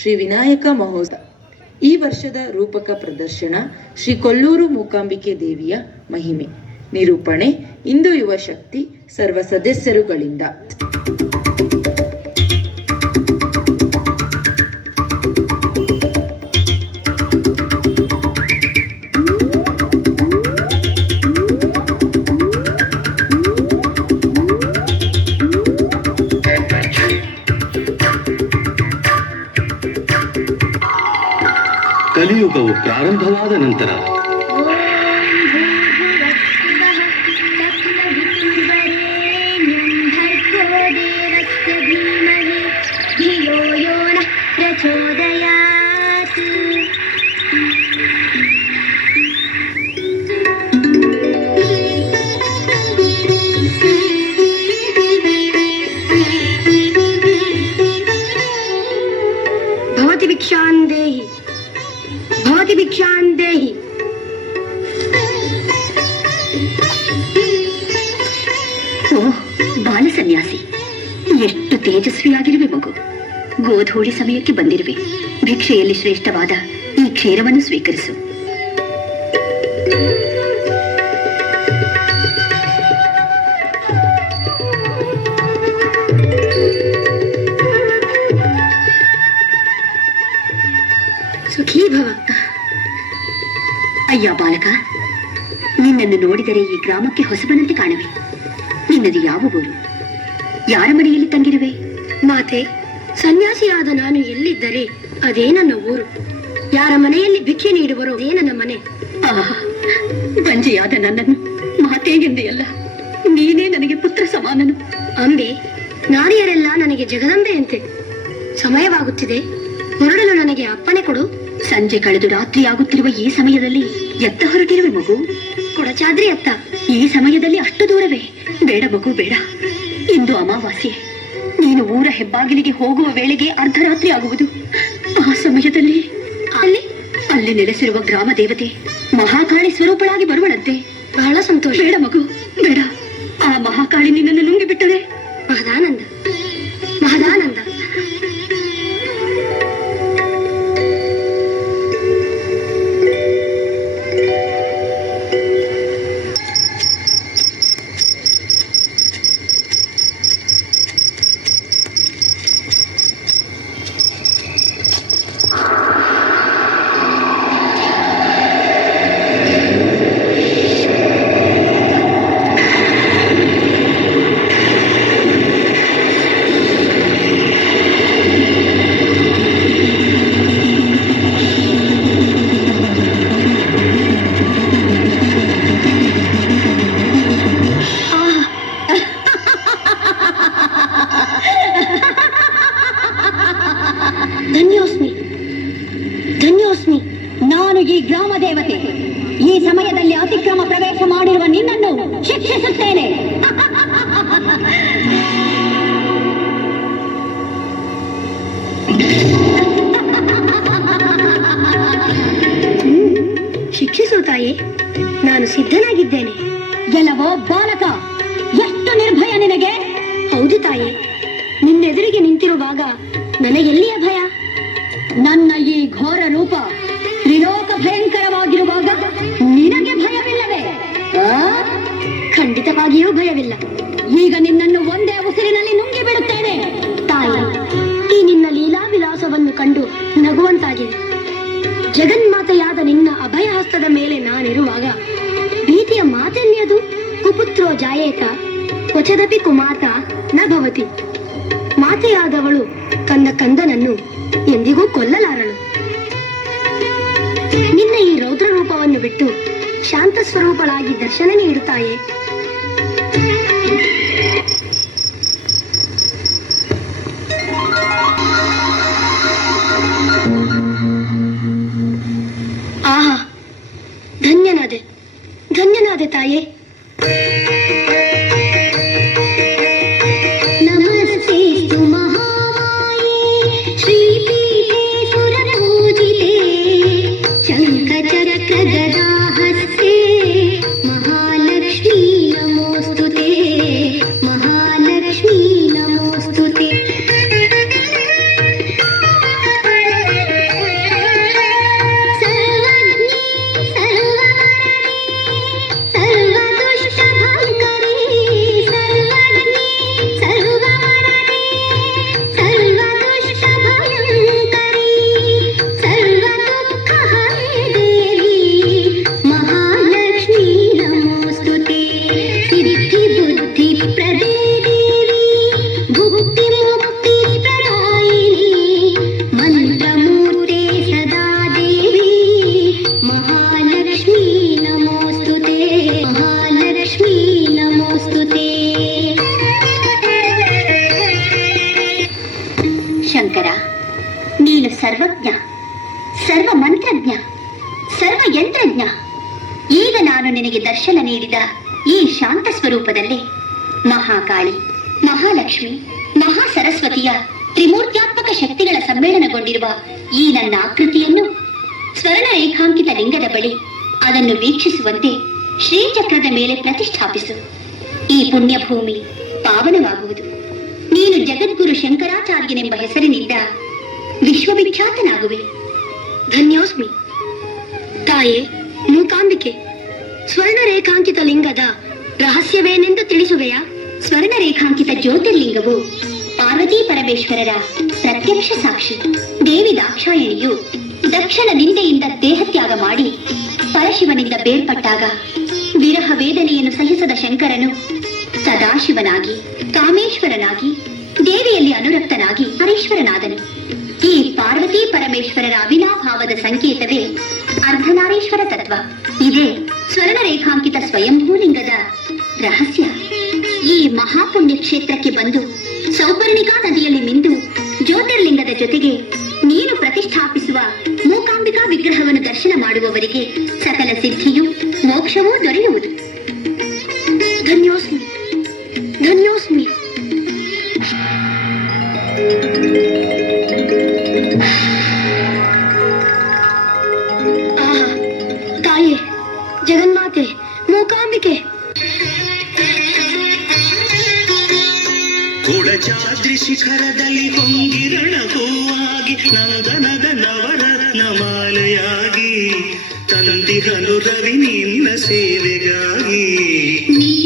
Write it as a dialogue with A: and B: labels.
A: ಶ್ರೀ ವಿನಾಯಕ ಮಹೋತ್ಸವ. ಈ ವರ್ಷದ ರೂಪಕ ಪ್ರದರ್ಶನ ಶ್ರೀ ಕೊಲ್ಲೂರು ಮೂಕಾಂಬಿಕೆ ದೇವಿಯ ಮಹಿಮೆ. ನಿರೂಪಣೆ ಇಂದು ಯುವ ಶಕ್ತಿ ಸರ್ವ ಸದಸ್ಯರುಗಳಿಂದ.
B: ಕಲಿಯುಗವು ಪ್ರಾರಂಭವಾದ ನಂತರ
C: ಪ್ರಚೋದಯಾತ್ भवति भिक्षां देहि
D: ಓ ಬಾಲ ಸನ್ಯಾಸಿ ಎಷ್ಟು ತೇಜಸ್ವಿಯಾಗಿರುವೆ ಮಗು ಗೋಧೂಳಿ ಸಮಯಕ್ಕೆ ಬಂದಿರುವೆ ಭಿಕ್ಷೆಯಲ್ಲಿ ಶ್ರೇಷ್ಠವಾದ ಈ ಕ್ಷೀರವನ್ನು ಸ್ವೀಕರಿಸು ಬಾಲಕ ನಿನ್ನನ್ನು ನೋಡಿದರೆ ಈ ಗ್ರಾಮಕ್ಕೆ ಹೊಸಬನಂತೆ ಕಾಣುವೆ. ನಿನ್ನದು ಯಾವ ಊರು? ಯಾರ ಮನೆಯಲ್ಲಿ ತಂಗಿರುವೆ?
C: ಮಾತೆ ಸನ್ಯಾಸಿಯಾದ ನಾನು ಎಲ್ಲಿದ್ದರೆ ಅದೇ ನನ್ನ ಊರು. ಯಾರ ಮನೆಯಲ್ಲಿ ಭಿಕ್ಷೆ ನೀಡುವರೋ ಅದೇ ನನ್ನ ಮನೆ.
D: ಆಹಾ, ಬಂಜೆಯಾದ ನನ್ನನ್ನು ಮಾತೆ ಎಂದೆಯಲ್ಲ ನೀನೇ ನನಗೆ ಪುತ್ರ ಸಮಾನನು.
C: ಅಂಬೆ ನಾರಿಯರೆಲ್ಲ ನನಗೆ ಜಗದಂಬೆಯಂತೆ. ಸಮಯವಾಗುತ್ತಿದೆ ಹೊರಡಲು ನನಗೆ ಅಪ್ಪನೆ ಕೊಡು.
D: ಸಂಜೆ ಕಳೆದು ರಾತ್ರಿ ಆಗುತ್ತಿರುವ ಈ ಸಮಯದಲ್ಲಿ ಎತ್ತ ಹೊರಟಿರುವೆ ಮಗು?
C: ಕೊಡಚಾದ್ರಿ ಅತ್ತ
D: ಈ ಸಮಯದಲ್ಲಿ ಅಷ್ಟು ದೂರವೇ? ಬೇಡ ಮಗು ಬೇಡ. ಇಂದು ಅಮಾವಾಸ್ಯೆ. ನೀನು ಊರ ಹೆಬ್ಬಾಗಿಲಿಗೆ ಹೋಗುವ ವೇಳೆಗೆ ಅರ್ಧರಾತ್ರಿ ಆಗುವುದು. ಆ ಸಮಯದಲ್ಲಿ
C: ಅಲ್ಲಿ
D: ಅಲ್ಲಿ ನೆಲೆಸಿರುವ ಗ್ರಾಮ ದೇವತೆ ಮಹಾಕಾಳಿ ಸ್ವರೂಪಳಾಗಿ ಬರುವಳಂತೆ.
C: ಬಹಳ ಸಂತೋಷ.
D: ಬೇಡ ಮಗು ಬೇಡ. ಆ ಮಹಾಕಾಳಿ ನಿನ್ನನ್ನು ನುಂಗಿ ಬಿಟ್ಟರೆ
C: ಮಹದಾನಂದ ಮಹದಾನಂದ ಶಿಕ್ಷಿಸು ತಾಯಿ, ನಾನು ಸಿದ್ಧನಾಗಿದ್ದೇನೆ.
D: ಗೆಲವೋ ಬಾಲಕ ಎಷ್ಟು ನಿರ್ಭಯ ನಿನಗೆ?
C: ಹೌದು ತಾಯಿ, ನಿನ್ನೆದುರಿಗೆ ನಿಂತಿರುವಾಗ ನನಗೆಲ್ಲಿಯ ಭಯ?
D: ನನ್ನ ಈ ಘೋರ ರೂಪ ತ್ರಿಲೋಕ ಭಯಂಕರವಾಗಿರುವಾಗ ನಿನಗೆ ಭಯವಿಲ್ಲವೇ?
C: ಖಂಡಿತವಾಗಿಯೂ ಭಯವಿಲ್ಲ.
D: ಈಗ ನಿನ್ನನ್ನು ಒಂದೇ ಉಸಿರಿನಲ್ಲಿ ನುಂಗಿ ಬಿಡುತ್ತೇನೆ.
C: ತಾಯಿ, ಈ ನಿನ್ನ ಲೀಲಾ ವಿಲಾಸವನ್ನು ಕಂಡು ನಗುವಂತಾಗಿದೆ ಜಗನ್ಮಾತೆಯಾದ ನಿನ್ನ ಅಭಯ ಹಸ್ತದ ಮೇಲೆ ನಾನಿರುವಾಗ ಭೀತಿಯ ಮಾತನ್ಯದು ಕುಪುತ್ರೋ ಜಾಯೇತ, ಕ್ವಚದಪಿ ಕುಮಾತ ನ ಭವತಿ. ಮಾತೆಯಾದವಳು ತನ್ನ ಕಂದನನ್ನು ಎಂದಿಗೂ ಕೊಲ್ಲಲಾರಳು. ನಿನ್ನ ಈ ರೌದ್ರ ರೂಪವನ್ನು ಬಿಟ್ಟು ಶಾಂತ ಸ್ವರೂಪಳಾಗಿ ದರ್ಶನ ನೀಡುತ್ತಾಯೇ?
D: ಸರ್ವ ಯಂತ್ರಜ್ಞ. ಈಗ ನಾನು ನಿನಗೆ ದರ್ಶನ ನೀಡಿದ ಈ ಶಾಂತ ಸ್ವರೂಪದಲ್ಲಿ ಮಹಾಕಾಳಿ, ಮಹಾಲಕ್ಷ್ಮಿ ಮಹಾ ಸರಸ್ವತಿಯ ತ್ರಿಮೂರ್ತ್ಯಾತ್ಮಕ ಶಕ್ತಿಗಳ ಸಮ್ಮೇಳನಗೊಂಡಿರುವ ಈ ನನ್ನ ಆಕೃತಿಯನ್ನು ಸ್ವರ್ಣ ರೇಖಾಂಕಿತ ಲಿಂಗದ ಬಳಿ ಅದನ್ನು ವೀಕ್ಷಿಸುವಂತೆ ಶ್ರೀಚಕ್ರದ ಮೇಲೆ ಪ್ರತಿಷ್ಠಾಪಿಸು. ಈ ಪುಣ್ಯಭೂಮಿ ಪಾವನವಾಗುವುದು. ನೀನು ಜಗದ್ಗುರು ಶಂಕರಾಚಾರ್ಯನೆಂಬ ಹೆಸರಿನಿಂದ ವಿಶ್ವವಿಖ್ಯಾತನಾಗುವೆ.
C: ಧನ್ಯೋಸ್ಮಿ. ತಾಯೇ, ಮೂಕಾಂಬಿಕೆ. ಸ್ವರ್ಣ ರೇಖಾಂಕಿತ ಲಿಂಗದ ರಹಸ್ಯವೇನೆಂದು ತಿಳಿಸುವೆಯಾ?
D: ಸ್ವರ್ಣ ರೇಖಾಂಕಿತ ಜ್ಯೋತಿರ್ಲಿಂಗವು ಪಾರ್ವತಿ ಪರಮೇಶ್ವರರ ಪ್ರತ್ಯಕ್ಷ ಸಾಕ್ಷಿ, ದೇವಿ ದಾಕ್ಷಾಯಣಿಯು ದಕ್ಷಿಣ ನಿಂದೆಯಿಂದ ದೇಹತ್ಯಾಗ ಮಾಡಿ ಪರಶಿವನಿಂದ ಬೇರ್ಪಟ್ಟಾಗ ವಿರಹ ವೇದನೆಯನ್ನು ಸಹಿಸದ ಶಂಕರನು ಸದಾಶಿವನಾಗಿ, ಕಾಮೇಶ್ವರನಾಗಿ, ದೇವಿಯಲ್ಲಿ ಅನುರಕ್ತನಾಗಿ ಹರೀಶ್ವರನಾದನು. ಈ ಪಾರ್ವತಿ ಪರಮೇಶ್ವರರ ಅವಿನಾಭಾವದ ಸಂಕೇತವೇ ಅರ್ಧನಾರೇಶ್ವರ ತತ್ವ. ಇದೇ ಸ್ವರ್ಣ ರೇಖಾಂಕಿತ ಸ್ವಯಂಭೂಲಿಂಗದ ರಹಸ್ಯ. ಈ ಮಹಾಪುಣ್ಯ ಕ್ಷೇತ್ರಕ್ಕೆ ಬಂದು ಸೌಪರ್ಣಿಕಾ ನದಿಯಲ್ಲಿ ಮಿಂದು ಜ್ಯೋತಿರ್ಲಿಂಗದ ಜೊತೆಗೆ ನೀನು ಪ್ರತಿಷ್ಠಾಪಿಸುವ ಮೂಕಾಂಬಿಕಾ ವಿಗ್ರಹವನ್ನು ದರ್ಶನ ಮಾಡುವವರಿಗೆ ಸಕಲ ಸಿದ್ಧಿಯೂ ಮೋಕ್ಷವೂ ದೊರೆಯುವುದು.
E: ಕುಡಚಾದ್ರಿ ಶಿಖರದಲ್ಲಿ ಪೊಂಗಿರಣ ಹೂವಾಗಿ ನಂದನದ ನವರತ್ನ ಮಾಲೆಯಾಗಿ ತಂದಿಹನು ರವಿ ನಿನ್ನ ಸೇವೆಗಾಗಿ.
D: ನೀ